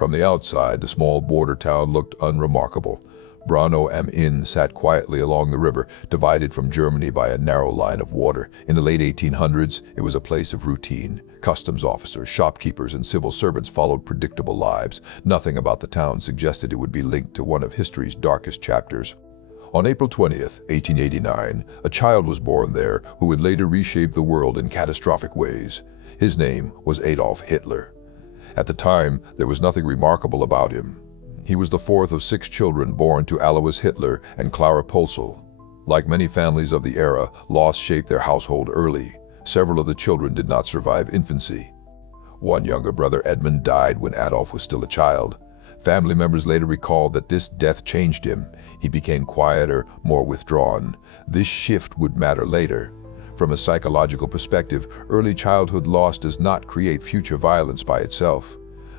From the outside, the small border town looked unremarkable. Braunau am Inn sat quietly along the river, divided from Germany by a narrow line of water. In the late 1800s, it was a place of routine. Customs officers, shopkeepers, and civil servants followed predictable lives. Nothing about the town suggested it would be linked to one of history's darkest chapters. On April 20th, 1889, a child was born there who would later reshape the world in catastrophic ways. His name was Adolf Hitler. At the time, there was nothing remarkable about him. He was the fourth of 6 children born to Alois Hitler and Clara Pölzl. Like many families of the era, loss shaped their household early. Several of the children did not survive infancy. One younger brother, Edmund, died when Adolf was still a child. Family members later recalled that this death changed him. He became quieter, more withdrawn. This shift would matter later. From a psychological perspective, early childhood loss does not create future violence by itself.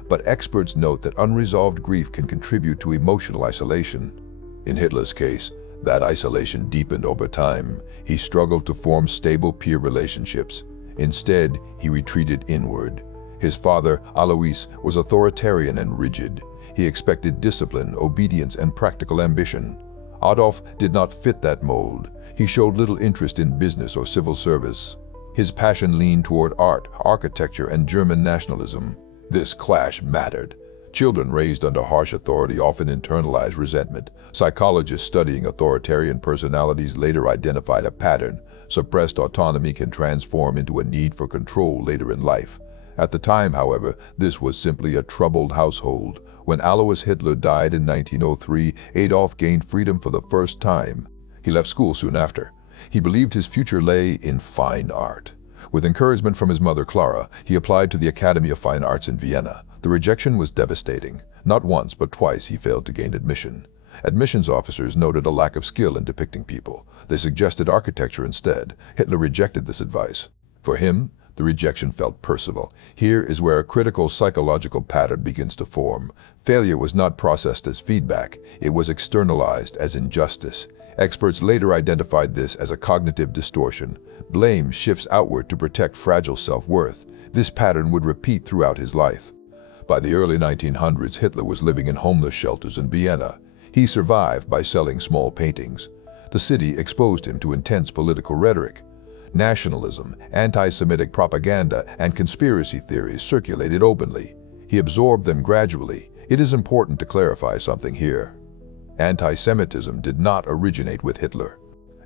But experts note that unresolved grief can contribute to emotional isolation. In Hitler's case, that isolation deepened over time. He struggled to form stable peer relationships. Instead, he retreated inward. His father, Alois, was authoritarian and rigid. He expected discipline, obedience, and practical ambition. Adolf did not fit that mold. He showed little interest in business or civil service. His passion leaned toward art, architecture, and German nationalism. This clash mattered. Children raised under harsh authority often internalized resentment. Psychologists studying authoritarian personalities later identified a pattern. Suppressed autonomy can transform into a need for control later in life. At the time, however, this was simply a troubled household. When Alois Hitler died in 1903, Adolf gained freedom for the first time. He left school soon after. He believed his future lay in fine art. With encouragement from his mother, Clara, he applied to the Academy of Fine Arts in Vienna. The rejection was devastating. Not once, but twice he failed to gain admission. Admissions officers noted a lack of skill in depicting people. They suggested architecture instead. Hitler rejected this advice. For him, the rejection felt personal. Here is where a critical psychological pattern begins to form. Failure was not processed as feedback. It was externalized as injustice. Experts later identified this as a cognitive distortion. Blame shifts outward to protect fragile self-worth. This pattern would repeat throughout his life. By the early 1900s, Hitler was living in homeless shelters in Vienna. He survived by selling small paintings. The city exposed him to intense political rhetoric. Nationalism, anti-Semitic propaganda, and conspiracy theories circulated openly. He absorbed them gradually. It is important to clarify something here. Anti-Semitism did not originate with Hitler.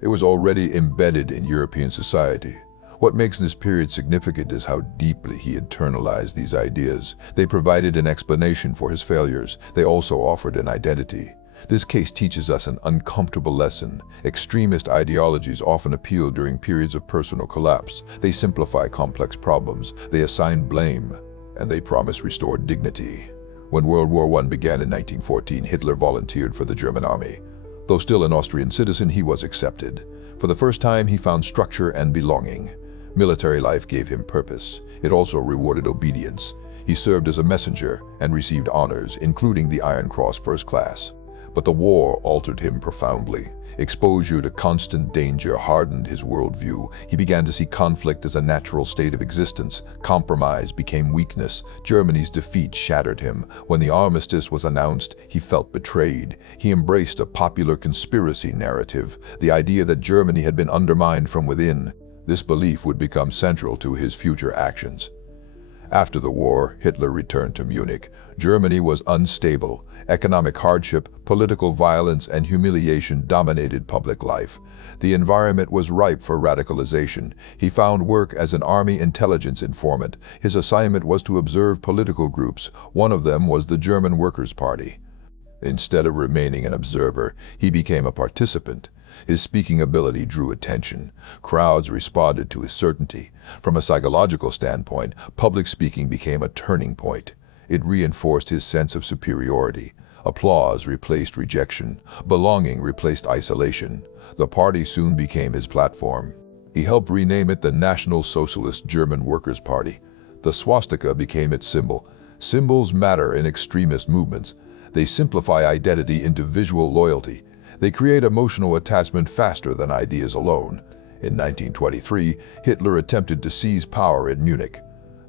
It was already embedded in European society. What makes this period significant is how deeply he internalized these ideas. They provided an explanation for his failures. They also offered an identity. This case teaches us an uncomfortable lesson. Extremist ideologies often appeal during periods of personal collapse. They simplify complex problems, they assign blame, and they promise restored dignity. When World War I began in 1914, Hitler volunteered for the German army. Though still an Austrian citizen, he was accepted. For the first time, he found structure and belonging. Military life gave him purpose. It also rewarded obedience. He served as a messenger and received honors, including the Iron Cross First Class. But the war altered him profoundly. Exposure to constant danger hardened his worldview. He began to see conflict as a natural state of existence. Compromise became weakness. Germany's defeat shattered him. When the armistice was announced, he felt betrayed. He embraced a popular conspiracy narrative, the idea that Germany had been undermined from within. This belief would become central to his future actions. After the war, Hitler returned to Munich. Germany was unstable. Economic hardship, political violence, and humiliation dominated public life. The environment was ripe for radicalization. He found work as an army intelligence informant. His assignment was to observe political groups. One of them was the German Workers' Party. Instead of remaining an observer, he became a participant. His speaking ability drew attention. Crowds responded to his certainty. From a psychological standpoint, public speaking became a turning point. It reinforced his sense of superiority. Applause replaced rejection. Belonging replaced isolation. The party soon became his platform. He helped rename it the National Socialist German Workers' Party. The swastika became its symbol. Symbols matter in extremist movements. They simplify identity into visual loyalty. They create emotional attachment faster than ideas alone. In 1923, Hitler attempted to seize power in Munich.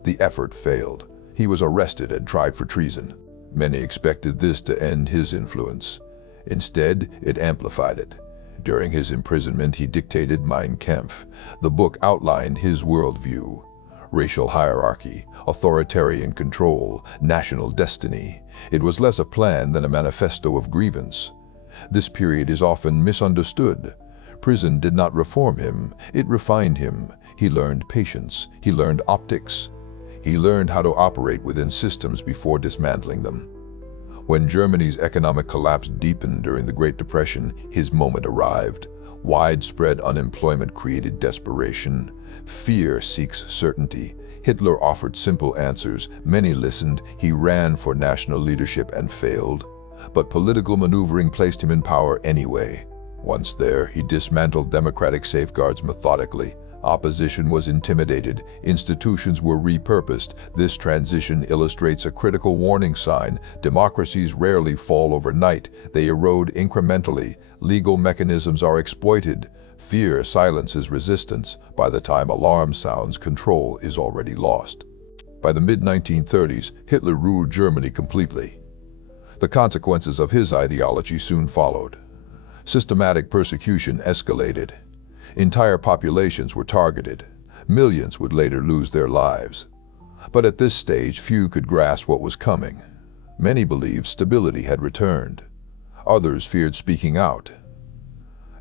The effort failed. He was arrested and tried for treason. Many expected this to end his influence. Instead, it amplified it. During his imprisonment, he dictated Mein Kampf. The book outlined his worldview: racial hierarchy, authoritarian control, national destiny. It was less a plan than a manifesto of grievance. This period is often misunderstood. Prison did not reform him, it refined him. He learned patience, he learned optics. He learned how to operate within systems before dismantling them. When Germany's economic collapse deepened during the Great Depression, his moment arrived. Widespread unemployment created desperation. Fear seeks certainty. Hitler offered simple answers. Many listened. He ran for national leadership and failed. But political maneuvering placed him in power anyway. Once there, he dismantled democratic safeguards methodically. Opposition was intimidated, institutions were repurposed. This transition illustrates a critical warning sign. Democracies rarely fall overnight, they erode incrementally. Legal mechanisms are exploited. Fear silences resistance. By the time alarm sounds, control is already lost. By the mid-1930s, Hitler ruled Germany completely. The consequences of his ideology soon followed. Systematic persecution escalated. Entire populations were targeted. Millions would later lose their lives. But at this stage, few could grasp what was coming. Many believed stability had returned. Others feared speaking out.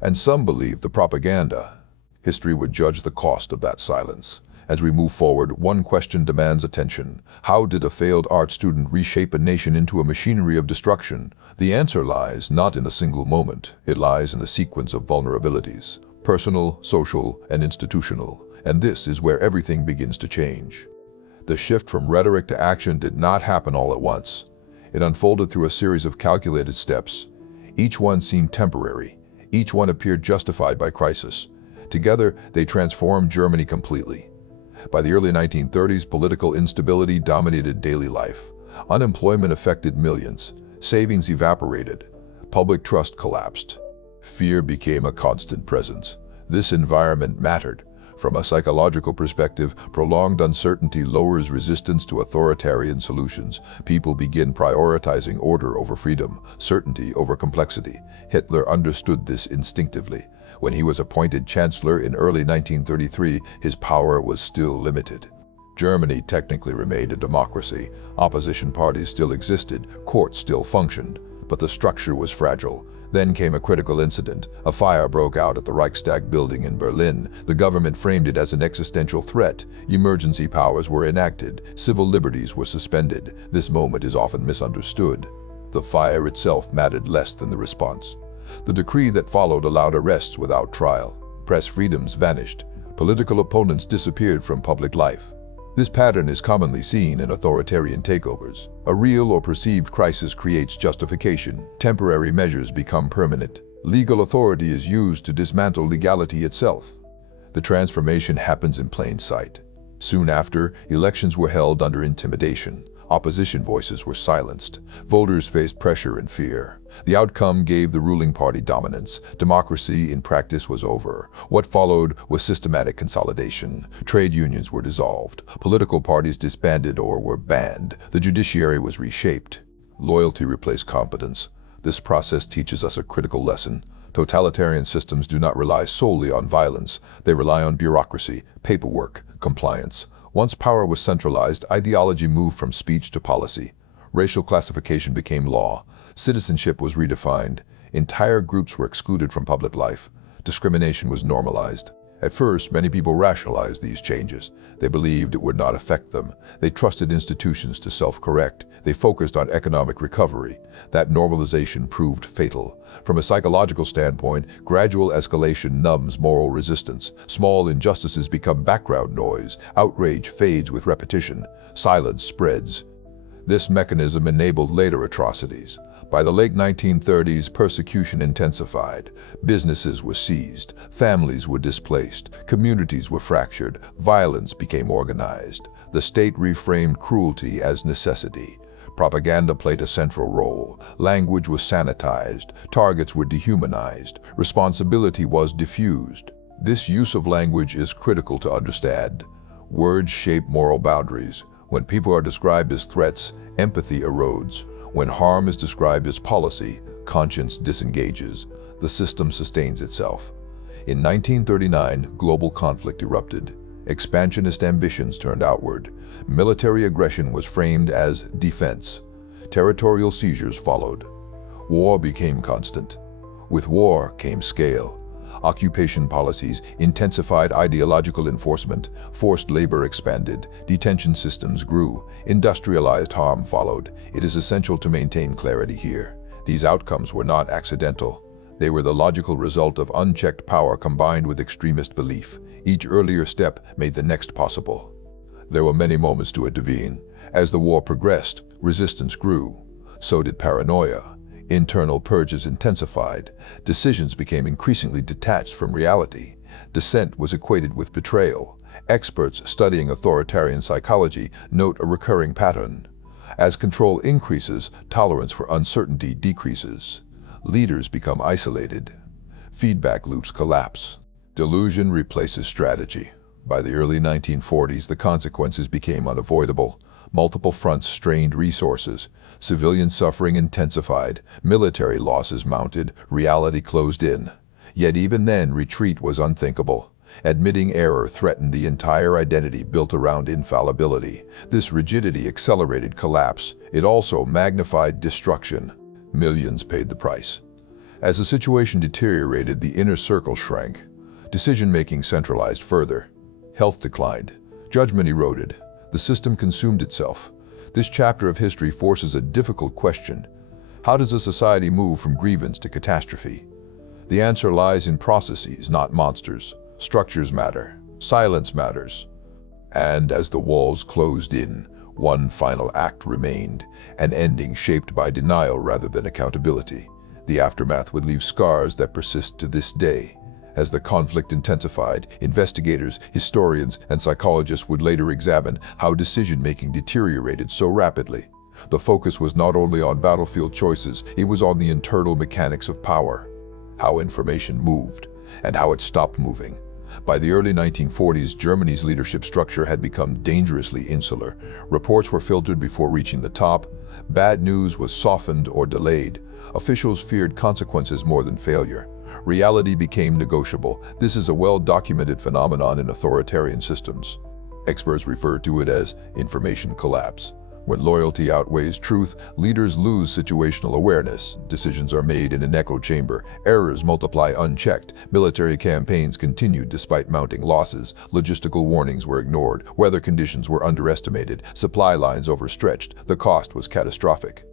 And some believed the propaganda. History would judge the cost of that silence. As we move forward, one question demands attention. How did a failed art student reshape a nation into a machinery of destruction? The answer lies not in a single moment. It lies in the sequence of vulnerabilities. Personal, social, and institutional. And this is where everything begins to change. The shift from rhetoric to action did not happen all at once. It unfolded through a series of calculated steps. Each one seemed temporary. Each one appeared justified by crisis. Together, they transformed Germany completely. By the early 1930s, political instability dominated daily life. Unemployment affected millions. Savings evaporated. Public trust collapsed. Fear became a constant presence. This environment mattered. From a psychological perspective, prolonged uncertainty lowers resistance to authoritarian solutions. People begin prioritizing order over freedom, certainty over complexity. Hitler understood this instinctively. When he was appointed chancellor in early 1933, his power was still limited. Germany technically remained a democracy. Opposition parties still existed, courts still functioned, but the structure was fragile. Then came a critical incident. A fire broke out at the Reichstag building in Berlin. The government framed it as an existential threat. Emergency powers were enacted. Civil liberties were suspended. This moment is often misunderstood. The fire itself mattered less than the response. The decree that followed allowed arrests without trial. Press freedoms vanished. Political opponents disappeared from public life. This pattern is commonly seen in authoritarian takeovers. A real or perceived crisis creates justification. Temporary measures become permanent. Legal authority is used to dismantle legality itself. The transformation happens in plain sight. Soon after, elections were held under intimidation. Opposition voices were silenced. Voters faced pressure and fear. The outcome gave the ruling party dominance. Democracy in practice was over. What followed was systematic consolidation. Trade unions were dissolved. Political parties disbanded or were banned. The judiciary was reshaped. Loyalty replaced competence. This process teaches us a critical lesson. Totalitarian systems do not rely solely on violence. They rely on bureaucracy, paperwork, compliance. Once power was centralized, ideology moved from speech to policy. Racial classification became law. Citizenship was redefined. Entire groups were excluded from public life. Discrimination was normalized. At first, many people rationalized these changes. They believed it would not affect them. They trusted institutions to self-correct. They focused on economic recovery. That normalization proved fatal. From a psychological standpoint, gradual escalation numbs moral resistance. Small injustices become background noise. Outrage fades with repetition. Silence spreads. This mechanism enabled later atrocities. By the late 1930s, persecution intensified. Businesses were seized. Families were displaced. Communities were fractured. Violence became organized. The state reframed cruelty as necessity. Propaganda played a central role. Language was sanitized. Targets were dehumanized. Responsibility was diffused. This use of language is critical to understand. Words shape moral boundaries. When people are described as threats, empathy erodes. When harm is described as policy, conscience disengages. The system sustains itself. In 1939, global conflict erupted. Expansionist ambitions turned outward. Military aggression was framed as defense. Territorial seizures followed. War became constant. With war came scale. Occupation policies intensified ideological enforcement, forced labor expanded, detention systems grew, industrialized harm followed. It is essential to maintain clarity here. These outcomes were not accidental. They were the logical result of unchecked power combined with extremist belief. Each earlier step made the next possible. There were many moments to intervene. As the war progressed, resistance grew. So did paranoia. Internal purges intensified. Decisions became increasingly detached from reality. Dissent was equated with betrayal. Experts studying authoritarian psychology note a recurring pattern. As control increases, tolerance for uncertainty decreases. Leaders become isolated. Feedback loops collapse. Delusion replaces strategy. By the early 1940s, the consequences became unavoidable. Multiple fronts strained resources. Civilian suffering intensified. Military losses mounted. Reality closed in. Yet even then, retreat was unthinkable. Admitting error threatened the entire identity built around infallibility. This rigidity accelerated collapse. It also magnified destruction. Millions paid the price. As the situation deteriorated, the inner circle shrank. Decision-making centralized further. Health declined. Judgment eroded. The system consumed itself. This chapter of history forces a difficult question. How does a society move from grievance to catastrophe? The answer lies in processes, not monsters. Structures matter. Silence matters. And as the walls closed in, one final act remained, an ending shaped by denial rather than accountability. The aftermath would leave scars that persist to this day. As the conflict intensified, investigators, historians, and psychologists would later examine how decision-making deteriorated so rapidly. The focus was not only on battlefield choices, it was on the internal mechanics of power. How information moved, and how it stopped moving. By the early 1940s, Germany's leadership structure had become dangerously insular. Reports were filtered before reaching the top. Bad news was softened or delayed. Officials feared consequences more than failure. Reality became negotiable. This is a well-documented phenomenon in authoritarian systems. Experts refer to it as information collapse. When loyalty outweighs truth, leaders lose situational awareness. Decisions are made in an echo chamber. Errors multiply unchecked. Military campaigns continued despite mounting losses. Logistical warnings were ignored. Weather conditions were underestimated. Supply lines overstretched. The cost was catastrophic.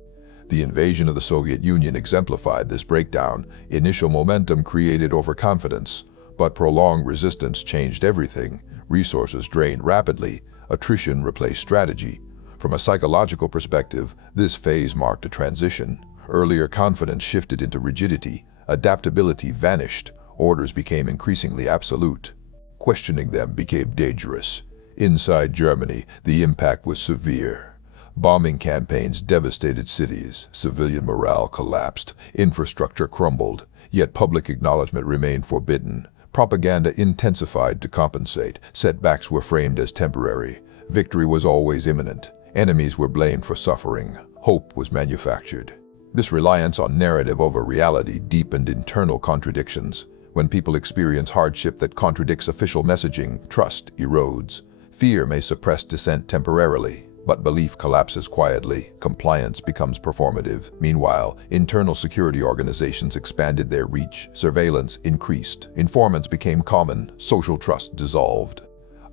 The invasion of the Soviet Union exemplified this breakdown. Initial momentum created overconfidence, but prolonged resistance changed everything. Resources drained rapidly. Attrition replaced strategy. From a psychological perspective, this phase marked a transition. Earlier confidence shifted into rigidity. Adaptability vanished. Orders became increasingly absolute. Questioning them became dangerous. Inside Germany, the impact was severe. Bombing campaigns devastated cities. Civilian morale collapsed. Infrastructure crumbled. Yet public acknowledgement remained forbidden. Propaganda intensified to compensate. Setbacks were framed as temporary. Victory was always imminent. Enemies were blamed for suffering. Hope was manufactured. This reliance on narrative over reality deepened internal contradictions. When people experience hardship that contradicts official messaging, trust erodes. Fear may suppress dissent temporarily, but belief collapses quietly. Compliance becomes performative. Meanwhile, internal security organizations expanded their reach. Surveillance increased. Informants became common. Social trust dissolved.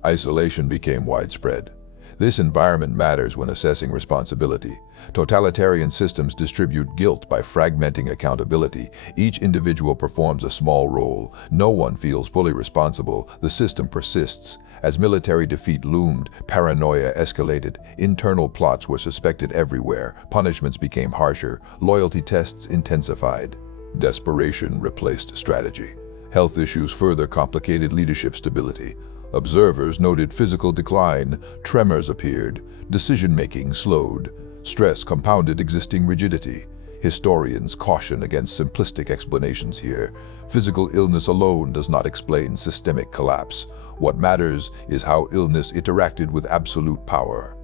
Isolation became widespread. This environment matters when assessing responsibility. Totalitarian systems distribute guilt by fragmenting accountability. Each individual performs a small role. No one feels fully responsible. The system persists. As military defeat loomed, paranoia escalated. Internal plots were suspected everywhere. Punishments became harsher. Loyalty tests intensified. Desperation replaced strategy. Health issues further complicated leadership stability. Observers noted physical decline. Tremors appeared. Decision-making slowed. Stress compounded existing rigidity. Historians caution against simplistic explanations here. Physical illness alone does not explain systemic collapse. What matters is how illness interacted with absolute power.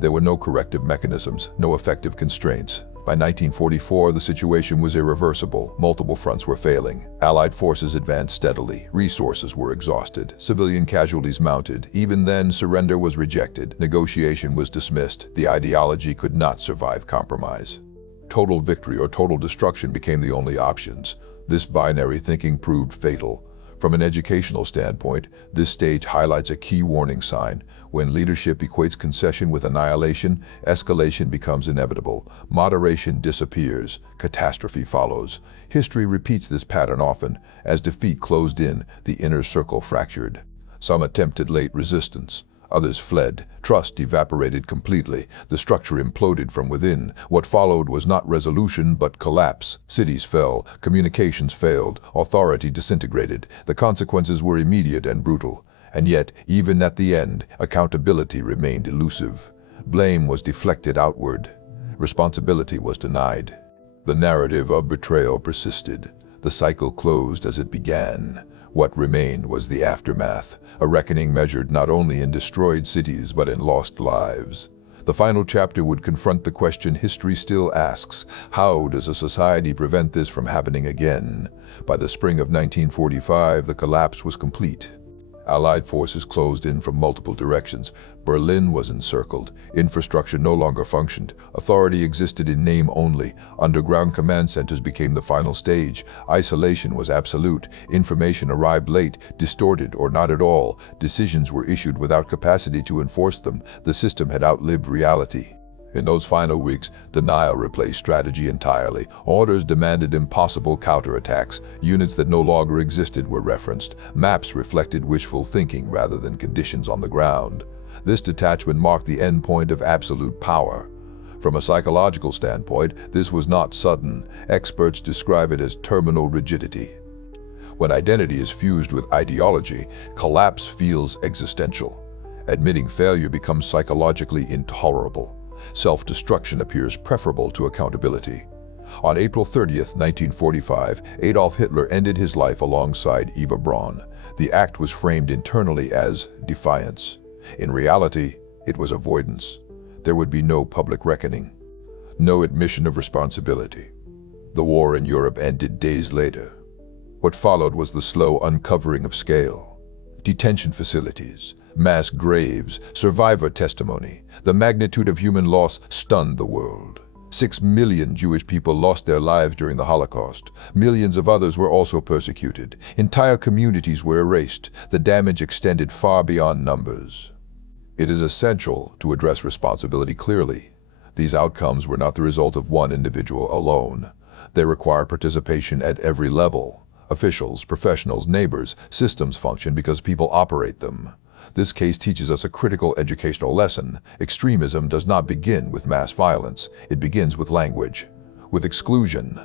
There were no corrective mechanisms, no effective constraints. By 1944, the situation was irreversible. Multiple fronts were failing. Allied forces advanced steadily. Resources were exhausted. Civilian casualties mounted. Even then, surrender was rejected. Negotiation was dismissed. The ideology could not survive compromise. Total victory or total destruction became the only options. This binary thinking proved fatal. From an educational standpoint, this stage highlights a key warning sign. When leadership equates concession with annihilation, escalation becomes inevitable. Moderation disappears. Catastrophe follows. History repeats this pattern often. As defeat closed in, the inner circle fractured. Some attempted late resistance. Others fled. Trust evaporated completely. The structure imploded from within. What followed was not resolution, but collapse. Cities fell. Communications failed. Authority disintegrated. The consequences were immediate and brutal. And yet, even at the end, accountability remained elusive. Blame was deflected outward. Responsibility was denied. The narrative of betrayal persisted. The cycle closed as it began. What remained was the aftermath, a reckoning measured not only in destroyed cities but in lost lives. The final chapter would confront the question history still asks: how does a society prevent this from happening again? By the spring of 1945, the collapse was complete. Allied forces closed in from multiple directions. Berlin was encircled. Infrastructure no longer functioned. Authority existed in name only. Underground command centers became the final stage. Isolation was absolute. Information arrived late, distorted, or not at all. Decisions were issued without capacity to enforce them. The system had outlived reality. In those final weeks, denial replaced strategy entirely. Orders demanded impossible counterattacks. Units that no longer existed were referenced. Maps reflected wishful thinking rather than conditions on the ground. This detachment marked the end point of absolute power. From a psychological standpoint, this was not sudden. Experts describe it as terminal rigidity. When identity is fused with ideology, collapse feels existential. Admitting failure becomes psychologically intolerable. Self-destruction appears preferable to accountability. On April 30th, 1945, Adolf Hitler ended his life alongside Eva Braun. The act was framed internally as defiance. In reality, it was avoidance. There would be no public reckoning, no admission of responsibility. The war in Europe ended days later. What followed was the slow uncovering of scale. Detention facilities, mass graves, survivor testimony. The magnitude of human loss stunned the world. 6 million Jewish people lost their lives during the Holocaust. Millions of others were also persecuted. Entire communities were erased. The damage extended far beyond numbers. It is essential to address responsibility clearly. These outcomes were not the result of one individual alone. They require participation at every level. Officials, professionals, neighbors, systems function because people operate them. This case teaches us a critical educational lesson. Extremism does not begin with mass violence. It begins with language, with exclusion,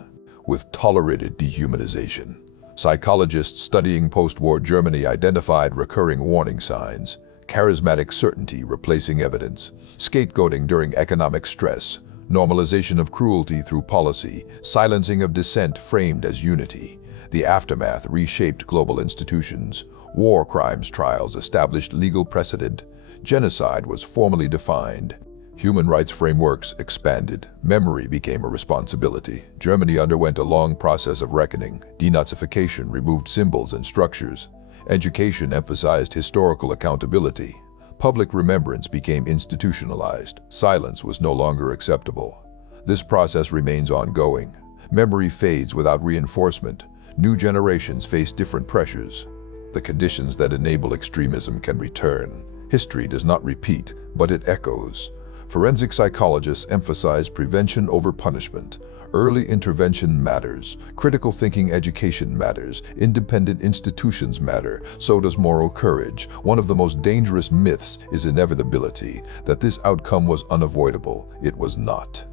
with tolerated dehumanization. Psychologists studying post-war Germany identified recurring warning signs: charismatic certainty replacing evidence, scapegoating during economic stress, normalization of cruelty through policy, silencing of dissent framed as unity. The aftermath reshaped global institutions. War crimes trials established legal precedent. Genocide was formally defined. Human rights frameworks expanded. Memory became a responsibility. Germany underwent a long process of reckoning. Denazification removed symbols and structures. Education emphasized historical accountability. Public remembrance became institutionalized. Silence was no longer acceptable. This process remains ongoing. Memory fades without reinforcement. New generations face different pressures. The conditions that enable extremism can return. History does not repeat, but it echoes. Forensic psychologists emphasize prevention over punishment. Early intervention matters. Critical thinking education matters. Independent institutions matter. So does moral courage. One of the most dangerous myths is inevitability, that this outcome was unavoidable. It was not.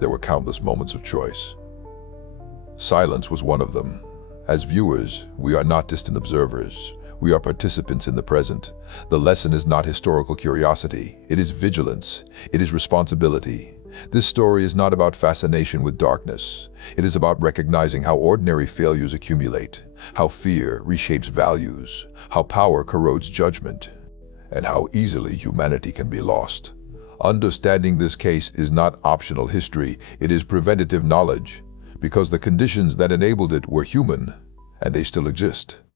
There were countless moments of choice. Silence was one of them. As viewers, we are not distant observers. We are participants in the present. The lesson is not historical curiosity. It is vigilance. It is responsibility. This story is not about fascination with darkness. It is about recognizing how ordinary failures accumulate, how fear reshapes values, how power corrodes judgment, and how easily humanity can be lost. Understanding this case is not optional history, it is preventative knowledge, because the conditions that enabled it were human, and they still exist.